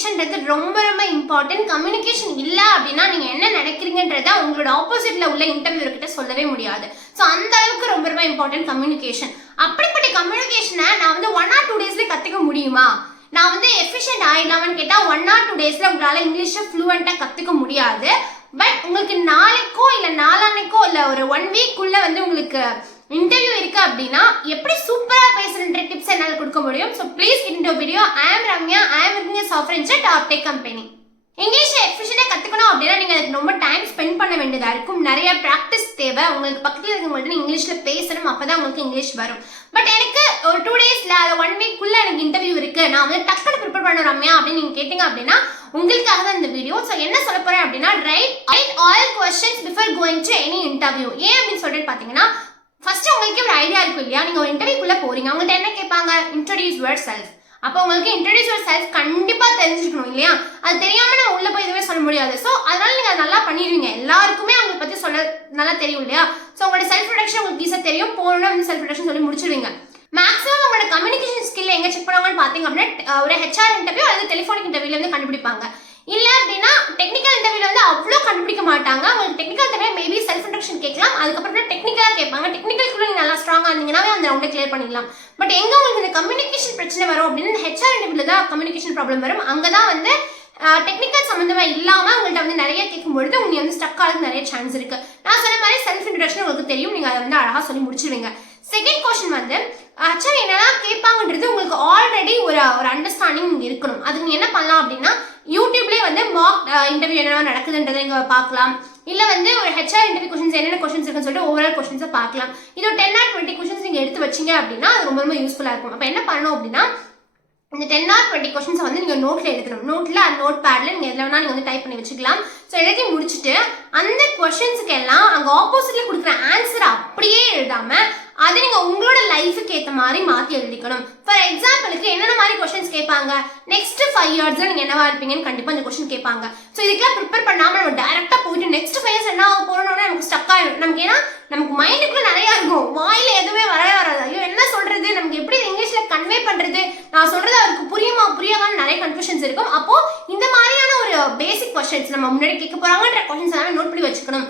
கம்யூனிகேஷன்ன்றது ரொம்ப ரொம்ப important. Communication இல்லை அப்படின்னா நீங்கள் என்ன நினைக்கிறீங்கன்றத உங்களோட ஆப்போசிட்ல உள்ள இன்டர்வியூ கிட்ட சொல்லவே முடியாது. ஸோ அந்த அளவுக்கு ரொம்ப ரொம்ப இம்பார்ட்டன்ட் கம்யூனிகேஷன். அப்படிப்பட்ட கம்யூனிகேஷனை நான் வந்து 1 or 2 daysல கற்றுக்க முடியுமா? நான் வந்து எஃபிஷியன்ட் ஆகிடலாமான்னு கேட்டால் 1 or 2 daysல உங்களால் இங்கிலீஷை ஃப்ளூவெண்ட்டாக கற்றுக்க முடியாது. பட் உங்களுக்கு நாளைக்கோ இல்லை நாளான்னைக்கோ இல்லை ஒரு 1 week வந்து உங்களுக்கு இன்டர்வியூ இருக்கு அப்படின்னா எப்படி சூப்பரா பேசுறன்ற டிப்ஸ் என்னால கொடுக்க முடியும். So please get into video. I am Ramya. I am working as software engineer top tech company. இங்கிலீஷை எஃபிஷியண்டா கத்துக்கணும் அப்படின்னா நீங்க அதுக்கு ரொம்ப டைம் ஸ்பெண்ட் பண்ண வேண்டியதா இருக்கும். நிறைய ப்ராக்டிஸ் தேவை. உங்களுக்கு பக்கத்துல இருக்கவங்கள்ட்ட இங்கிலீஷ்ல பேசணும், அப்பதான் உங்களுக்கு இங்கிலீஷ் வரும். பட் எனக்கு ஒரு 2 daysல 1 week எனக்கு இன்டர்வியூ இருக்கு, நான் வந்து டக்குனு ப்ரிப்பேர் பண்ண ரம்யா அப்படின்னு நீங்க கேட்டீங்க அப்படின்னா உங்களுக்காக தான் இந்த வீடியோ. ஸோ என்ன சொல்ல போறேன் அப்படின்னா right all questions before going to any interview. ஏன் அப்படின்னு சொல்லிட்டு பாத்தீங்கன்னா ஃபர்ஸ்ட் உங்களுக்கு ஒரு ஐடியா இருக்கும் இல்லையா, நீங்க ஒரு இன்டர்வியூக்குள்ள போறீங்க, அவங்கள்ட்ட என்ன கேட்பாங்க, இன்ட்ரோடியூஸ் யுவர் செல்ஃப். அப்போ உங்களுக்கு இன்ட்ரோடியூஸ் யுவர் செல்ஃப் கண்டிப்பா தெரிஞ்சுக்கணும் இல்லையா, அது தெரியாம நம்ம உள்ள போய் எதுவுமே சொல்ல முடியாது. ஸோ அதனால நீங்க அதை நல்லா பண்ணிடுவீங்க. எல்லாருக்குமே அவங்களை பத்தி சொல்ல நல்லா தெரியும் இல்லையா. ஸோ உங்களோட செல்ஃப் ப்ரொடக்ஷன் உங்களுக்கு ஈஸியாக தெரியும். போனோம்னா வந்து செல்ஃப் ப்ரொடக்ஷன் சொல்லி முடிச்சிருவீங்க. மேக்ஸிமம் உங்களோட கம்யூனிகேஷன் ஸ்கில் எங்க செக் பண்ணுவாங்கன்னு பாத்தீங்க அப்படின்னா ஒரு ஹெச்ஆர் இன்டர்வியூ அல்லது டெலிஃபோனிக் இன்டர்வியூல இருந்து கண்டுபிடிப்பாங்க. இல்ல அப்படின்னா டெக்னிக்கல் இன்டர்வியூல வந்து அவ்வளோ கண்டுபிடிக்க மாட்டாங்க. உங்களுக்கு technical interview maybe self introduction கேட்கலாம், அதுக்கப்புறம் டெக்னிக்கலா கேட்பாங்க. டெக்னிக்கலுக்குள்ள நீங்க நல்லா ஸ்ட்ராங்கா இருந்தீங்கன்னா அந்த ரவுண்டை கிளியர் பண்ணிடலாம். பட் எங்க உங்களுக்கு இந்த கம்யூனிகேஷன் பிரச்சனை வரும் அப்படின்னா இந்த ஹெச்ஆர் இன்டர்வியூல தான் கம்யூனிகேஷன் ப்ராப்ளம் வரும். அங்கதான் வந்து டெக்னிக்கல் சம்பந்தமா இல்லாம உங்கள்கிட்ட வந்து நிறைய கேட்கும் பொழுது உங்களுக்கு வந்து ஸ்டக் ஆகிறதுக்கு நிறைய சான்ஸ் இருக்கு. நான் சொன்ன மாதிரி செல்ஃப் இன்ட்ரோடக்ஷன் உங்களுக்கு தெரியும், நீங்க அதை வந்து அழகா சொல்லி முடிச்சிருவீங்க. செகண்ட் கொஸ்டின் வந்து ஹெச்ஆர் என்னெல்லாம் கேட்பாங்கன்றது உங்களுக்கு ஆல்ரெடி ஒரு அண்டர்ஸ்டாண்டிங் இருக்கணும். அதுக்கு நீங்க என்ன பண்ணலாம் அப்படின்னா யூடியூப்லேயே வந்து மாக் இன்டர்வியூ என்னென்ன நடக்குதுன்றதை நீங்க பார்க்கலாம். இல்ல வந்து ஒரு ஹெச்ஆர் இன்டர்வியூ கொஸ்டின்ஸ் என்னென்ன கொஸ்டின்ஸ் இருக்குன்னு சொல்லிட்டு ஓவரால் கொஸ்டின்ஸை பார்க்கலாம். இது ஒரு 10 or 20 கொஸ்டின்ஸ் நீங்க எடுத்து வச்சீங்க அப்படின்னா அது ரொம்ப ரொம்ப யூஸ்ஃபுல்லா இருக்கும். அப்போ என்ன பண்ணணும் அப்படின்னா இந்த 10 or 20 கொஸ்டின்ஸை வந்து நீங்கள் நோட்டில் எழுதணும். நோட்டில் நோட் பேடில் நீங்கள் எதில் வேணால் நீங்கள் வந்து டைப் பண்ணி வச்சுக்கலாம். ஸோ எழுதி முடிச்சுட்டு அந்த கொஸ்டின்ஸுக்கு எல்லாம் அங்கே ஆப்போசிட்டில் கொடுக்குற ஆன்சரை அப்படியே எழுதாமல் அதை நீங்கள் உங்களோட லைஃபுக்கு ஏற்ற மாதிரி மாற்றி எழுதிக்கணும். ஃபார் எக்ஸாம்பிளுக்கு என்னென்ன மாதிரி கொஸ்டின்ஸ் கேட்பாங்க, நெக்ஸ்ட் 5 yearsல நீங்கள் என்னவா இருப்பீங்கன்னு கண்டிப்பாக இந்த கொஸ்டின் கேட்பாங்க. ஸோ இதுக்கெல்லாம் ப்ரிப்பேர் பண்ணாமல் நம்ம டேரெக்டாக போயிட்டு நெக்ஸ்ட் 5 years என்ன போகணும்னா நமக்கு ஸ்டக் ஆகிடும். நமக்கு ஏன்னா நமக்கு மைண்டுக்குள்ள நிறையா இருக்கும், வாயில எதுவுமே வரவே வராது. ஐயோ என்ன சொல்றது, நமக்கு எப்படி இங்கிலீஷ்ல கன்வே பண்றது, நான் சொல்றது அவருக்கு புரியுமா புரியாதான்னு நிறைய கன்ஃபியூஷன்ஸ் இருக்கும். அப்போ இந்த மாதிரியான ஒரு பேசிக் கொஸ்டின்ஸ் நம்ம முன்னாடி கேட்க போறாங்கன்ற கொஸ்டின்ஸ் எல்லாமே நோட் பண்ணி வச்சுக்கணும்.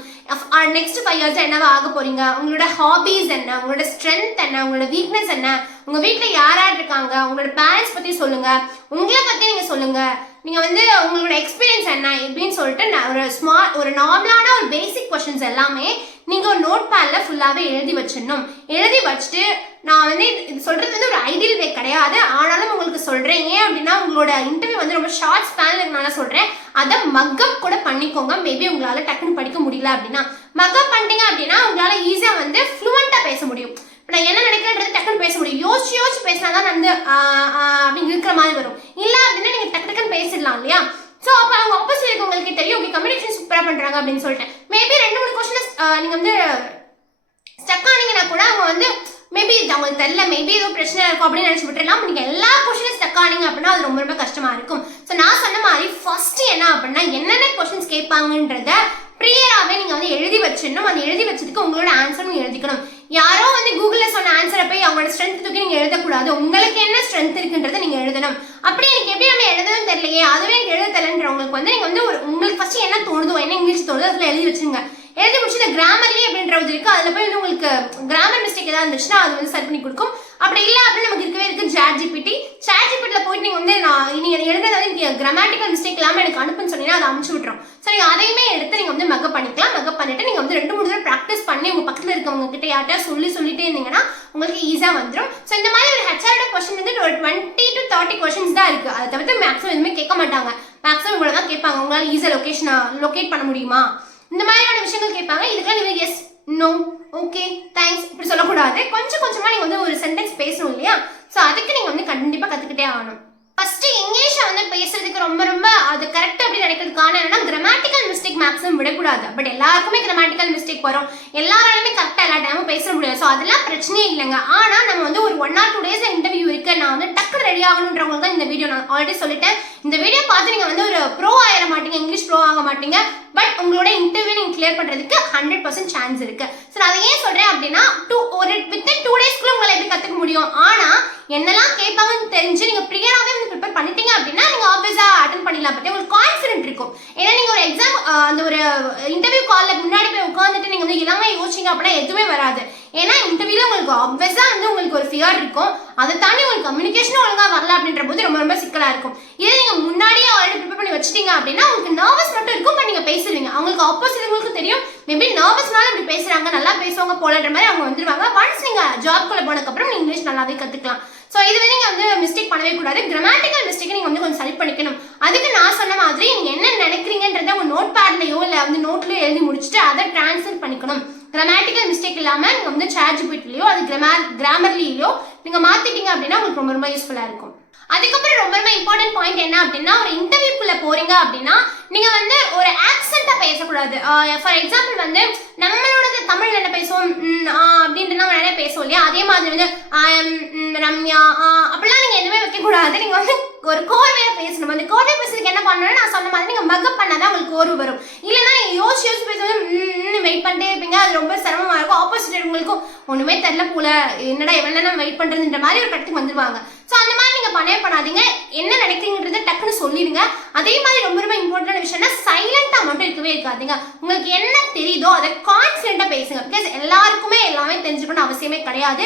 நெக்ஸ்ட் 5 years என்னவா ஆக போறீங்க, உங்களோட ஹாபிஸ் என்ன, உங்களோட ஸ்ட்ரென்த் என்ன, உங்களோட வீக்னஸ் என்ன, உங்க வீட்டுல யார் யார் இருக்காங்க, உங்களோட பேரண்ட்ஸ் பத்தி சொல்லுங்க, உங்களை பத்தி நீங்க சொல்லுங்க, நீங்க வந்து உங்களோட எக்ஸ்பீரியன்ஸ் என்ன இப்படின்னு சொல்லிட்டு ஒரு நார்மலான ஒரு பேசிக் கொஸ்டின்ஸ் எல்லாமே நீங்க ஒரு நோட் பேட்ல ஃபுல்லாவே எழுதி வச்சிடணும். எழுதி வச்சுட்டு நான் வந்து இது சொல்றது வந்து ஒரு ஐடியல் வே கிடையாது, ஆனாலும் உங்களுக்கு சொல்றேன். ஏன் அப்படின்னா உங்களோட இன்டர்வியூ வந்து ரொம்ப ஷார்ட் ஸ்பேன்ல இருக்கனால சொல்றேன். அதை மக்கப் கூட பண்ணிக்கோங்க. மேபி உங்களால டக்குன்னு படிக்க முடியல அப்படின்னா மக்கப் பண்ணிட்டீங்க அப்படின்னா உங்களால ஈஸியா வந்து ஃப்ளூவெண்டா பேச முடியும். நான் என்ன நினைக்கிறேன்றது டக்குன்னு பேச முடியும். யோசிச்சு பேசினாதான் வந்து அப்படின்னு இருக்கிற மாதிரி வரும். இல்ல அப்படின்னா நீங்க டக்குன்னு பேசிடலாம் இல்லையா. ஸோ அப்போ அவங்க ஆப்போசிட் இருக்கவங்களுக்கு தெரியும் ஓகே கம்யூனிகேஷன் சூப்பராக பண்ணுறாங்க அப்படின்னு சொல்லிட்டு மேபி 2-3 கொஸ்டின் நீங்கள் வந்து ஸ்டக் ஆனீங்கன்னா கூட அவங்க வந்து மேபி அவங்களுக்கு தெரியல, மேபி ஏதோ பிரச்சனை இருக்கும் அப்படின்னு நினச்சி விட்டுறலாம். நீங்கள் எல்லா கொஸ்டினும் ஸ்டக் ஆனீங்க அப்படின்னா அது ரொம்ப ரொம்ப கஷ்டமாக இருக்கும். ஸோ நான் சொன்ன மாதிரி ஃபர்ஸ்ட் என்ன அப்படின்னா என்னென்ன கொஸ்டின்ஸ் கேட்பாங்கன்றத ப்ரியராகவே நீங்கள் வந்து எழுதி வச்சிடணும். அந்த எழுதி வச்சதுக்கு உங்களோட ஆன்சரும் எழுதிக்கணும். யாரோ வந்து கூகுளில் சொன்ன ஆன்சரை போய் அவங்களோட ஸ்ட்ரென்த் தூக்கி நீங்கள் எழுதக்கூடாது. உங்களுக்கு என்ன ஸ்ட்ரென்த் இருக்குன்றதை நீங்கள் எழுதணும். அப்படி எனக்கு எப்படி நம்ம எழுதணும் தெரியலையே, அதுவே எனக்கு எழுத தெரியலன்றவங்களுக்கு வந்து நீங்கள் வந்து உங்களுக்கு ஃபர்ஸ்ட் என்ன தோணுதோ, என்ன இங்கிலீஷ் தோணுதோ அதில் எழுதி வச்சுருங்க. எழுதி முடிச்சு இந்த கிராமர்லி அப்படின்றது இருக்கு, அதில் போய் வந்து உங்களுக்கு கிராமர் மிஸ்டேக் ஏதாவது இருந்துச்சுன்னா அது வந்து சரி பண்ணி கொடுக்கும். அப்படி இல்லை அப்படின்னு நமக்கு இருக்கவே இருக்கு சாட்ஜிபிட்டியில் போயிட்டு நீங்கள் வந்து நீங்கள் எழுதுறது வந்து கிராமட்டிக்கல் மிஸ்டேக் இல்லாமல் எனக்கு அனுப்புன்னு சொன்னீங்கன்னா அதை அனுப்பிச்சு விட்டுரும். ஸோ நீங்கள் அதையுமே எடுத்து நீங்கள் வந்து மக்கப் பண்ணிக்கலாம். மக்கப் பண்ணிட்டு நீங்கள் வந்து 2-3 தடவை ப்ராக்டிஸ் பண்ணி உங்கள் பக்கத்தில் இருக்கவங்க கிட்ட யார்ட்டா சொல்லிட்டே இருந்தீங்கன்னா உங்களுக்கு ஈஸியாக வந்துடும். ஸோ இந்த மாதிரி ஒரு ஹெச்ஆரோட கொஸ்டின் வந்து ஒரு 20 to 30 கொஸ்டின்ஸ் தான் இருக்கு. அதை தவிர்த்து மேக்ஸிமம் எதுவுமே கேட்க மாட்டாங்க. மேக்ஸிமம் இவ்வளோ தான் கேட்பாங்க. உங்களால் ஈஸியாக லொக்கேட் பண்ண முடியுமா, இந்த மாதிரியான விஷயங்கள் கேட்பாங்க. இதுக்கெல்லாம் நீங்கள் எஸ் நோ ஓகே தேங்க்ஸ் இப்படி சொல்லக்கூடாது. கொஞ்சம் கொஞ்சமாக நீங்கள் வந்து ஒரு சென்டென்ஸ் பேசணும் இல்லையா. ஸோ அதுக்கு நீங்கள் வந்து கண்டிப்பாக கற்றுக்கிட்டே ஆகணும். ஃபர்ஸ்ட் இங்கிலீஷை வந்து பேசுறதுக்கு ரொம்ப ரொம்ப அது கரெக்ட் அப்படின்னு நினைக்கிறதுக்கான என்னன்னா கிராமட்டிக்கல் மிஸ்டேக் மேக்ஸிமம் விடக்கூடாது. பட் எல்லாருக்குமே கிராமட்டிக்கல் மிஸ்டேக் வரும், எல்லாராலுமே கரெக்டாக எல்லா டைமும் பேச முடியாது. ஸோ அதெல்லாம் பிரச்சனையே இல்லைங்க. ஆனால் நம்ம வந்து ஒரு 1 or 2 days இன்டர்வியூ இருக்கு, நான் வந்து டக்குனு ரெடி ஆகணுன்றவங்க தான் இந்த வீடியோ நான் ஆல்ரெடி சொல்லிட்டேன். இந்த வீடியோ பார்த்து நீங்கள் வந்து ஒரு ப்ரோ ஆயிட மாட்டீங்க, இங்கிலீஷ் ப்ரோ ஆக மாட்டீங்க. பட் உங்களோட இன்டர்வியூ நீங்கள் கிளியர் பண்ணுறதுக்கு 100% சான்ஸ் இருக்கு. ஸோ நான் அதை ஏன் சொல்கிறேன் அப்படின்னா வித்தின் 2 daysக்குள்ள உங்களை எப்படி கற்றுக்க முடியும். ஆனால் என்னெல்லாம் கேட்பாங்கன்னு தெரிஞ்சு நீங்கள் ப்ரியராகவே வந்து ப்ரிப்பேர் பண்ணிட்டீங்க அப்படின்னா நீங்கள் ஆப்வியஸாக அட்டன் அப்படின்றத பத்தி உங்களுக்கு கான்ஃபிடென்ட் இருக்கும். ஏன்னா நீங்க ஒரு எக்ஸாம் அந்த ஒரு இன்டர்வியூ கால்ல முன்னாடி போய் உட்கார்ந்துட்டு நீங்க வந்து இளமை யோசிச்சீங்க அப்படின்னா எதுவுமே வராது. ஏன்னா இன்டர்வியூல உங்களுக்கு ஆப்வியஸா வந்து உங்களுக்கு ஒரு ஃபியர் இருக்கும். அதை தாண்டி உங்களுக்கு கம்யூனிகேஷனும் ஒழுங்கா வரல அப்படின்ற போது ரொம்ப ரொம்ப சிக்கலா இருக்கும். இதே நீங்க முன்னாடியே ஆல்ரெடி ப்ரிப்பேர் பண்ணி வச்சிட்டீங்க அப்படின்னா உங்களுக்கு நர்வஸ் மட்டும் இருக்கும், பட் நீங்க பேசுவீங்க. அவங்களுக்கு ஆப்போசிட் உங்களுக்கு தெரியும் மேபி நர்வஸ்னால இப்படி பேசுறாங்க, நல்லா பேசுவாங்க போலன்ற மாதிரி அவங்க வந்துருவாங்க. ஒன்ஸ் நீங்க ஜாப்குள்ள போனதுக்கு அப்புறம் நீங்க இங்கிலீஷ் நல்லாவே கத்துக்கலாம். ஸோ இது வந்து நீங்க வந்து மிஸ்டேக் பண்ணவே கூடாது. கிராமட்டிக்கல் மிஸ்டேக் நீங்க வந்து கொஞ்சம் சரி பண்ணிக்கணும். அதுக்கு நான் சொன்ன மாதிரி நீங்க என்ன நினைக்கிறீங்கன்றத உங்க நோட் பேட்லயோ இல்ல வந்து நோட்லயோ எழுதி முடிச்சுட்டு அதை டிரான்ஸ்லேட் பண்ணிக்கணும். கிராமட்டிக்கல் மிஸ்டேக் இல்லாம நீங்க வந்து ChatGPTலயோ அது கிராமர்லியோ நீங்க மாத்திட்டீங்க அப்படின்னா உங்களுக்கு ரொம்ப ரொம்ப யூஸ்ஃபுல்லா இருக்கும். அதுக்கப்புறம் ரொம்ப ரொம்ப இம்பார்ட்டன்ட் பாயிண்ட் என்ன அப்படின்னா, ஒரு இன்டர்வியூக்குள்ள போறீங்க அப்படின்னா நீங்க வந்து ஒரு ஆக்சென்ட்டா பேசக்கூடாது. ஃபார் எக்ஸாம்பிள் வந்து நம்மளோட தமிழ்ல என்ன பேசுவோம் அப்படின்ட்டு நம்ம நிறைய பேசுவோம் இல்லையா, அதே மாதிரி வந்து ரம்யா அப்படிலாம் நீங்க எதுவுமே வைக்க கூடாது. நீங்க வந்து ஒரு கோர்வையா பேசணும். அந்த கோர்வை பேசுறதுக்கு என்ன பண்ணணும், நான் சொன்ன மாதிரி நீங்க மக்கப் பண்ணாதான் உங்களுக்கு கோர்வு வரும். இல்லைன்னா யோசிச்சு பேசுறது வெயிட் பண்ணிட்டே இருப்பீங்க, அது ரொம்ப சிரமமா இருக்கும். ஆப்போசிட் உங்களுக்கும் ஒண்ணுமே தெரியல போல, என்னடா எவ்வளவு நேரம் வெயிட் பண்றதுன்ற மாதிரி ஒரு கட்டத்துக்கு வந்துருவாங்க. ஸோ அந்த மாதிரி நீங்க பண்ணாதீங்க. என்ன நினைக்கிறீங்கன்றத டக்குன்னு சொல்லிடுங்க. அதே மாதிரி ரொம்ப ரொம்ப இம்பார்ட்டன்ட் விஷயம்னா சைலண்டா மட்டும் இருக்கவே இருக்காதீங்க. உங்களுக்கு என்ன தெரியுதோ அதை கான்ஃபிடென்ட்டா பேசுங்க. பிகாஸ் எல்லாருக்குமே எல்லாமே தெரிஞ்சுக்கணும் அவசியமே கிடையாது.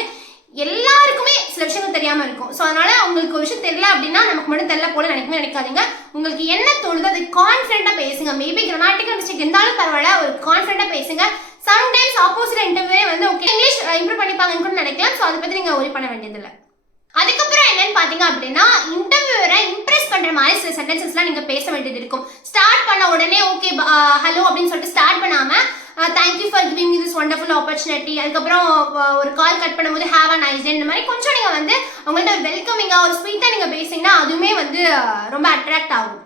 எல்லாருக்குமே சில விஷயங்கள் தெரியாம இருக்கும். ஸோ அதனால உங்களுக்கு ஒரு விஷயம் தெரியல அப்படின்னா நமக்கு மட்டும் தெரியல போல நினைக்காதீங்க. உங்களுக்கு என்ன தோணுதோ அதை கான்ஃபிடென்ட்டா பேசுங்க. மேபி கிராமட்டிக்கல் மிஸ்டேக் இருந்தாலும் பரவாயில்ல, ஒரு கான்ஃபிடென்ட்டா பேசுங்க. சம்டைம்ஸ் ஆப்போசிட் இன்டர்வியூவே வந்து ஓகே இங்கிலீஷ் இம்ப்ரூவ் பண்ணிப்பாங்கன்னு கூட நினைக்கலாம். ஸோ அதை பத்தி நீங்க ஒரி பண்ண வேண்டியதில்லை. அதுக்கப்புறம் என்னன்னு பாத்தீங்க அப்படின்னா, இன்டர்வியூரை இம்ப்ரெஸ் பண்ற மாதிரி சில சென்டென்சஸ்லாம் நீங்க பேச வேண்டியது இருக்கும். ஸ்டார்ட் பண்ண உடனே ஓகே ஹலோ அப்படின்னு சொல்லிட்டு ஸ்டார்ட் பண்ணாம thank you for giving me this wonderful opportunity, அதுக்கப்புறம் ஒரு கால் கட் பண்ணும்போது ஹேவ் அ நைஸ் டே, இந்த மாதிரி கொஞ்சம் நீங்க வந்து உங்கள்ட்ட ஒரு வெல்கமிங்கா ஒரு ஸ்வீட்டா நீங்க பேசிங்கன்னா அதுவுமே வந்து ரொம்ப அட்ராக்ட் ஆகும்.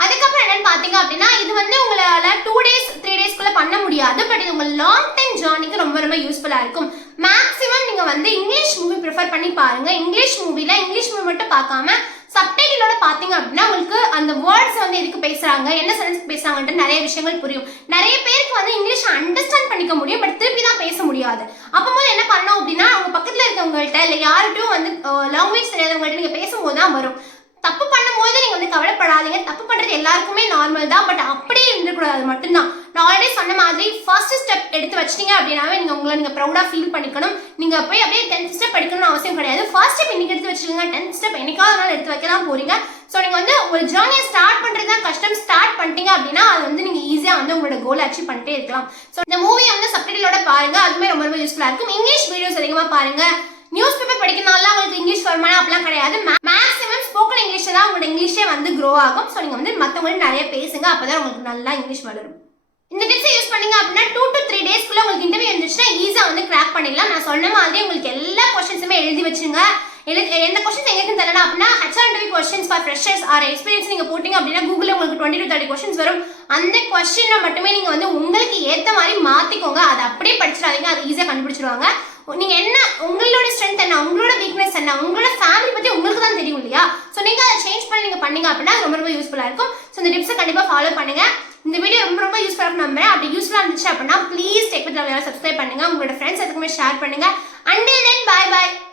அதுக்கப்புறம் என்னன்னு பாத்தீங்க அப்படின்னா, இது வந்து உங்களால 2 days 3 daysக்குள்ள பண்ண முடியாது. பட் இது உங்க லாங் டைம் ஜர்னிக்கு ரொம்ப ரொம்ப யூஸ்ஃபுல்லா இருக்கும். மேக்ஸிமம் நீங்க வந்து இங்கிலீஷ் மூவி ப்ரிஃபர் பண்ணி பாருங்க. இங்கிலீஷ் மூவி மட்டும் பார்க்காம சப்டைட்டிலோட பாத்தீங்க அப்படின்னா உங்களுக்கு அந்த வேர்ட்ஸ் வந்து எதுக்கு பேசுறாங்க, என்ன சென்ஸ் பேசுறாங்கன்ற நிறைய விஷயங்கள் புரியும். நிறைய பேருக்கு வந்து இங்கிலீஷ் அண்டர்ஸ்டாண்ட் பண்ணிக்க முடியும், பட் திருப்பி தான் பேச முடியாது. அப்போது என்ன பண்ணணும் அப்படின்னா, அவங்க பக்கத்துல இருக்கவங்கள்ட்ட இல்லை யார்கிட்டும் வந்து லாங்குவேஜ் தெரியாதவங்கள்ட்ட நீங்க பேசும்போது தான் வரும். தப்பு பண்ணும்போது நீங்க வந்து கவலைப்படாதீங்க. தப்பு பண்றது எல்லாருக்குமே நார்மல் தான், பட் அப்படியே இருந்துக்கூடாது மட்டும்தான். நான் ஆல்ரெடி சொன்ன மாதிரி ஃபர்ஸ்ட் ஸ்டெப் எடுத்து வச்சிட்டீங்க அப்படின்னாவே நீங்க ப்ரௌடா ஃபீல் பண்ணிக்கணும். நீங்க போய் அப்படியே 10th ஸ்டெப் எடுக்கணும்னு அவசியம் கிடையாது. ஃபர்ஸ்ட் ஸ்டெப் இன்னைக்கு எடுத்து வச்சிருங்க, 10th ஸ்டெப் என்னைக்காவது நாள் எடுத்து வைக்க தான் போறீங்க. ஸோ நீங்க வந்து ஒரு ஜேர்னியை ஸ்டார்ட் பண்றது தான் கஷ்டம். ஸ்டார்ட் பண்ணிட்டீங்க அப்படின்னா அது வந்து நீங்க ஈஸியா வந்து உங்களோட கோல் அச்சீவ் பண்ணிட்டே இருக்கலாம். ஸோ இந்த மூவியை வந்து சப்டைட்டிலோட பாருங்க, அதுவுமே ரொம்ப ரொம்ப யூஸ்ஃபுல்லா இருக்கும். இங்கிலீஷ் வீடியோஸ் அதிகமா பாருங்க. நியூஸ் பேப்பர் படிக்கிறனால உங்களுக்கு இங்கிலீஷ் வருமானம் அப்படிலாம் கிடையாது. மேக்ஸிமம் ஸ்போக்கன் இங்கிலீஷ் தான் உங்களோட இங்கிலீஷே வந்து க்ரோ ஆகும். ஸோ நீங்க வந்து மற்றவங்களுக்கு நிறைய பேசுங்க, அப்பதான் உங்களுக்கு நல்லா இங்கிலீஷ் வளரும். இந்த டிப்ஸை யூஸ் பண்ணீங்க அப்படின்னா 2 to 3 daysக்குள்ள உங்களுக்கு இன்டர்வியூ இருந்துச்சுன்னா ஈஸியா வந்து கிராக் பண்ணிடலாம். நான் சொன்ன மாதிரி உங்களுக்கு எல்லா கொஸ்டின்ஸுமே எழுதி வச்சுங்க. எந்த கொஸ்டின்ஸ் எங்களுக்கு தெரியல அப்படின்னா HR interview questions for freshers or experience நீங்க போட்டீங்க அப்படின்னா கூகுள்ல உங்களுக்கு 20 to 30 கொஸ்டின்ஸ் வரும். அந்த கொஸ்டினை மட்டுமே நீங்க வந்து உங்களுக்கு ஏத்த மாதிரி மாத்திக்கோங்க. அதை அப்படியே படிச்சிடாதீங்க, அது ஈஸியா கண்டுபிடிச்சிருவாங்க. நீங்க என்ன உங்களோட ஸ்ட்ரென்த் என்ன, உங்களோட வீக்னஸ் என்ன, உங்களோட ஃபேமிலி பத்தி உங்களுக்கு தான் தெரியும் இல்லையா. ஸோ நீங்க அதை சேஞ்ச் பண்ணி நீங்க பண்ணீங்க அப்படின்னா ரொம்ப ரொம்ப யூஸ்ஃபுல்லா இருக்கும். ஸோ இந்த டிப்ஸை கண்டிப்பா ஃபாலோ பண்ணுங்க. இந்த வீடியோ ரொம்ப ரொம்ப யூஸ்ஃபுல்லா நம்புறேன். அப்படி யூஸ்ஃபுல்லா இருந்துச்சு அப்படின்னா please tech with love subscribe பண்ணுங்க, உங்களோட ஃப்ரெண்ட்ஸ் எதுக்குமே ஷேர் பண்ணுங்க. Until then, bye bye.